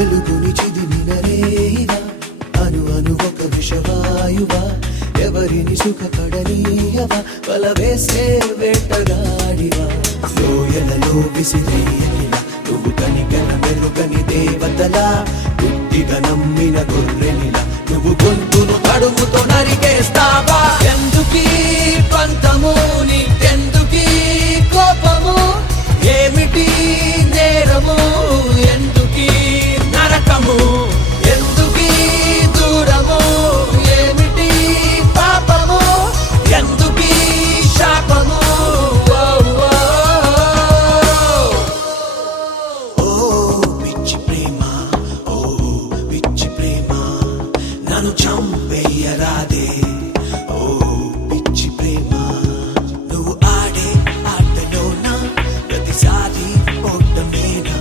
వెలుగుని చిదిమిన రేయివా అను అను ఒక విషవాయువా ఎవరిని సుఖపడనీయవా వల వేసే వేటగాడివా లోయలలో విసిరేయకిల నువ్వు కనికన మెరుగని దేవతలా గుడ్డిగా నమ్మిన గొర్రెనిలా నువ్వు గొంతును అడుగుతో నరికేస్తావా ఎందుకీ పంతము నీకెందుకీ కోపము ఏమిటి నేరము ఎందుకీ నరకము ఎందుకీ దూరము ఏమిటి పాపము ఎందుకీ శాపము ఓ పిచ్చి ప్రేమ ఓ పిచ్చి ప్రేమ నన్ను చంపేయరాదే ఓ పిచ్చి ప్రేమ నువ్వు ఆడే ఆటలోన ప్రతిసారి ఓటమేనా